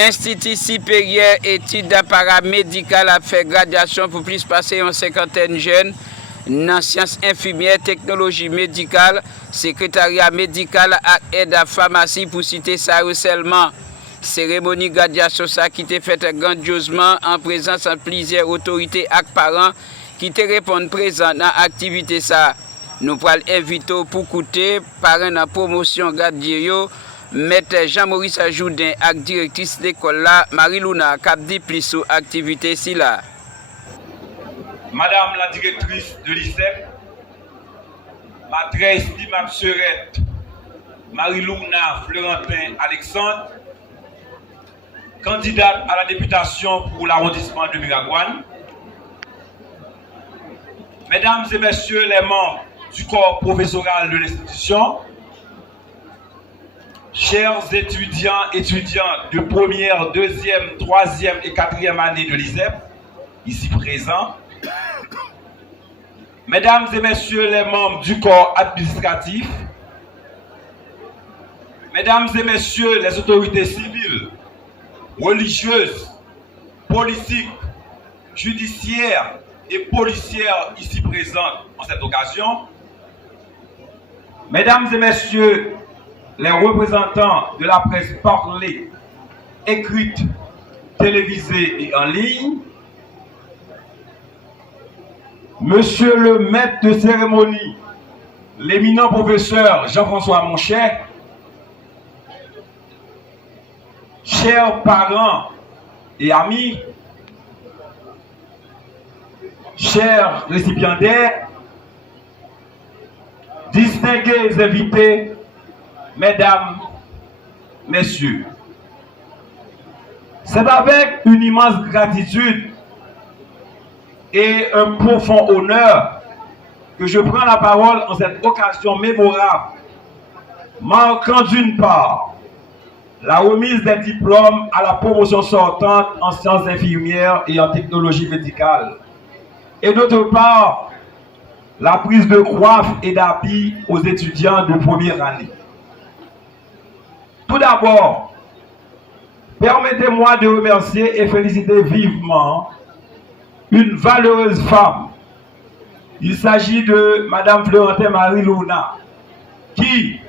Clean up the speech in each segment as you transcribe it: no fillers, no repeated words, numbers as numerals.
Institut supérieur études paramédicales a fait graduation pour plus passer une cinquantaine de jeunes dans sciences infirmières, technologie médicale, secrétariat médical et aide à pharmacie pour citer ça seulement. Cérémonie graduation ça qui était faite grandiosement en présence de plusieurs autorités et parents qui te répondent présents dans l'activité ça. Nous pourrons inviter pour écouter parrain en promotion graduation Maître Jean-Maurice Ajoudin et directrice d'école là, Marie-Luna, qui dit plus sur l'activité ici là. Madame la directrice de l'ICEP, ma très estimable sœurette Marie-Luna Florentin Alexandre, candidate à la députation pour l'arrondissement de Miragouane, mesdames et messieurs les membres du corps professoral de l'institution, chers étudiants, étudiantes de première, deuxième, troisième et quatrième année de l'ICEP, ici présents, mesdames et messieurs les membres du corps administratif, mesdames et messieurs les autorités civiles, religieuses, politiques, judiciaires et policières ici présentes en cette occasion, mesdames et messieurs les représentants de la presse parlée, écrite, télévisée et en ligne, monsieur le maître de cérémonie, l'éminent professeur Jean-François Monchais, chers parents et amis, chers récipiendaires, distingués invités, mesdames, messieurs, c'est avec une immense gratitude et un profond honneur que je prends la parole en cette occasion mémorable, marquant d'une part la remise des diplômes à la promotion sortante en sciences infirmières et en technologie médicale, et d'autre part la prise de coiffe et d'habits aux étudiants de première année. Tout d'abord, permettez-moi de remercier et féliciter vivement une valeureuse femme. Il s'agit de Madame Florentin Marie-Luna, qui,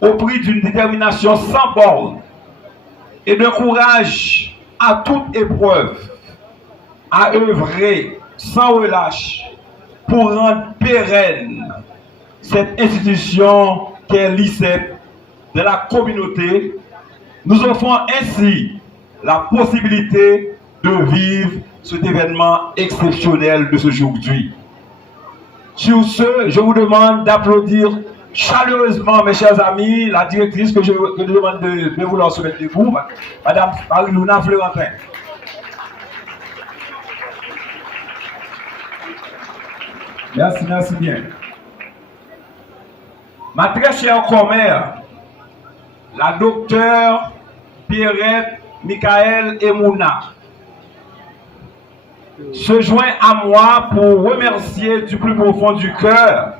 au prix d'une détermination sans borne et de courage à toute épreuve, a œuvré sans relâche pour rendre pérenne cette institution qu'est l'ICEP de la communauté, nous offrant ainsi la possibilité de vivre cet événement exceptionnel de ce jour-ci. Sur ce, je vous demande d'applaudir chaleureusement, mes chers amis, la directrice que je demande de vouloir se mettre debout, Madame Marie-Luna Florentin. Merci, merci bien. Ma très chère commère, la docteure Pierrette Michael Emouna, se joint à moi pour remercier du plus profond du cœur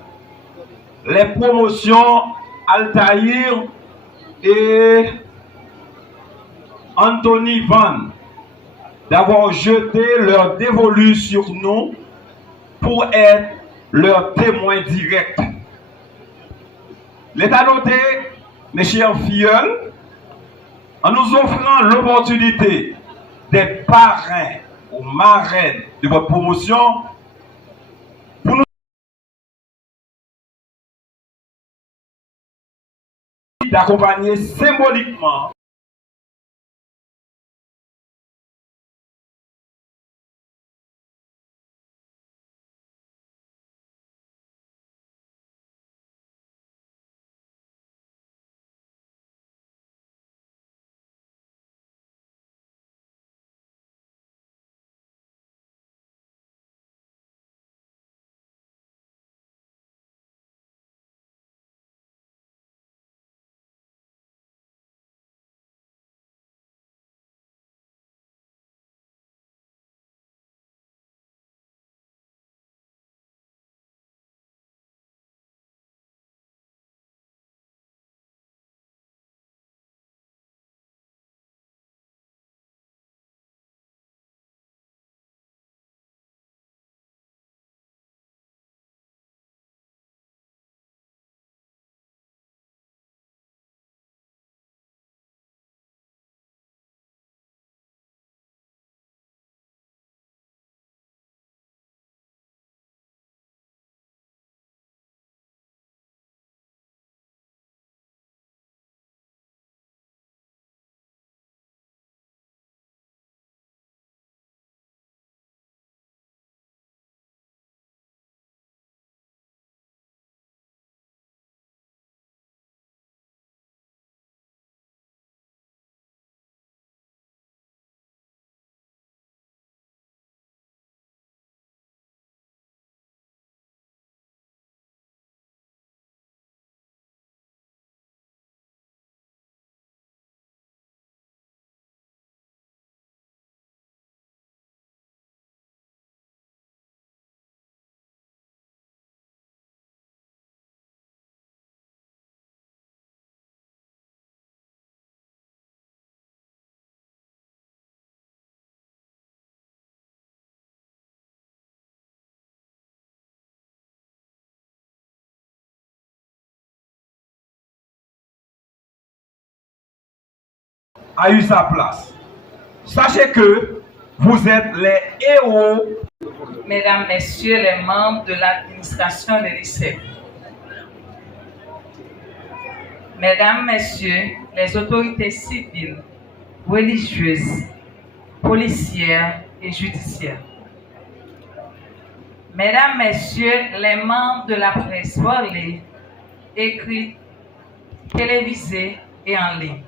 les promotions Altaïr et Anthony Van d'avoir jeté leur dévolu sur nous pour être leur témoin direct. L'État noté, mes chers filleuls, en nous offrant l'opportunité d'être parrains ou marraines de votre promotion, pour nous d'accompagner symboliquement a eu sa place. Sachez que vous êtes les héros. Mesdames, Messieurs les membres de l'administration de lycée, Mesdames, Messieurs les autorités civiles, religieuses, policières et judiciaires, Mesdames, Messieurs les membres de la presse parlée, écrite, télévisée et en ligne,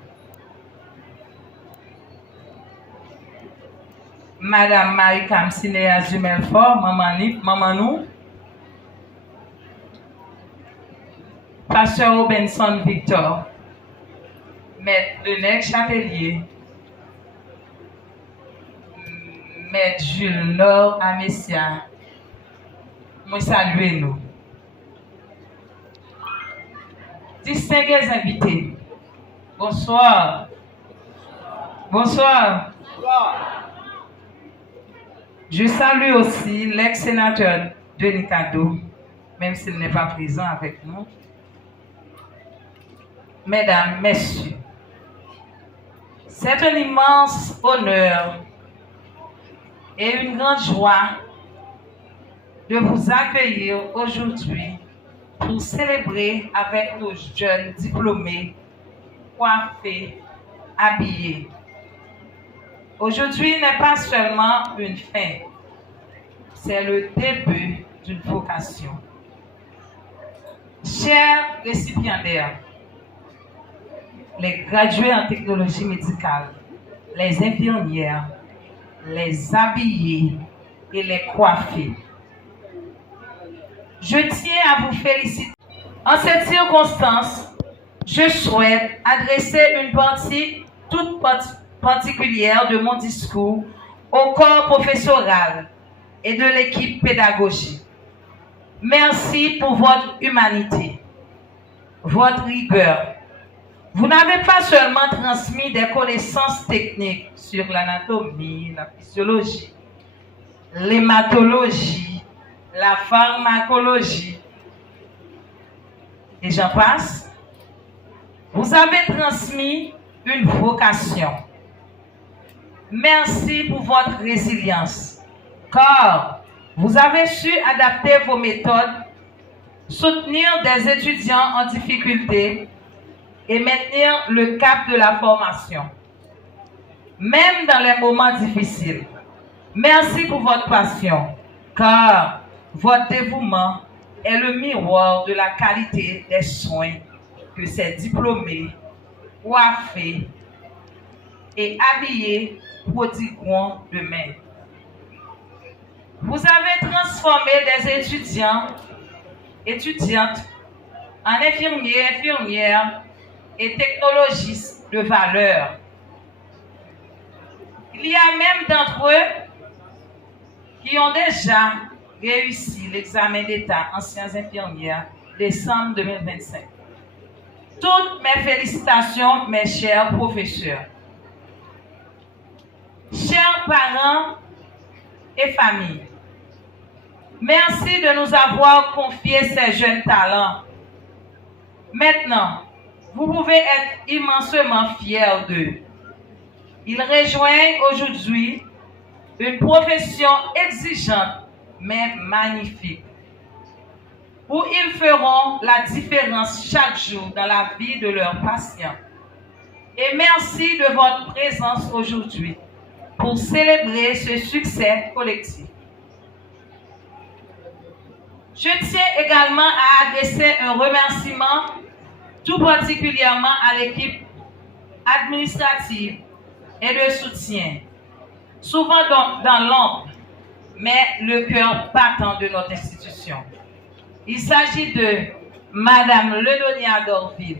Madame Marie-Camsinéa Jumelfort, Mamanou, Pasteur Robinson Victor, Maître Lenec Chapelier, Maître Jules Laure Amessia, moi saluez nous. Distingués invités, bonsoir. Bonsoir. Je salue aussi l'ex-sénateur Denis Cadeau, même s'il n'est pas présent avec nous. Mesdames, Messieurs, c'est un immense honneur et une grande joie de vous accueillir aujourd'hui pour célébrer avec nos jeunes diplômés, coiffés, habillés. Aujourd'hui n'est pas seulement une fin, c'est le début d'une vocation. Chers récipiendaires, les gradués en technologie médicale, les infirmières, les habillés et les coiffés, je tiens à vous féliciter. En cette circonstance, je souhaite adresser une partie toute particulière de mon discours au corps professoral et de l'équipe pédagogique. Merci pour votre humanité, votre rigueur. Vous n'avez pas seulement transmis des connaissances techniques sur l'anatomie, la physiologie, l'hématologie, la pharmacologie, et j'en passe. Vous avez transmis une vocation. Merci pour votre résilience, car vous avez su adapter vos méthodes, soutenir des étudiants en difficulté et maintenir le cap de la formation, même dans les moments difficiles. Merci pour votre passion, car votre dévouement est le miroir de la qualité des soins que ces diplômés, coiffés et habillés prodigueront demain. Vous avez transformé des étudiantes en infirmiers, infirmières et technologistes de valeur. Il y a même d'entre eux qui ont déjà réussi l'examen d'État en sciences infirmières décembre 2025. Toutes mes félicitations, mes chers professeurs. Chers parents et familles, merci de nous avoir confié ces jeunes talents. Maintenant, vous pouvez être immensément fiers d'eux. Ils rejoignent aujourd'hui une profession exigeante mais magnifique, où ils feront la différence chaque jour dans la vie de leurs patients. Et merci de votre présence aujourd'hui pour célébrer ce succès collectif. Je tiens également à adresser un remerciement tout particulièrement à l'équipe administrative et de soutien, souvent dans l'ombre, mais le cœur battant de notre institution. Il s'agit de Madame Ledonia Dorville,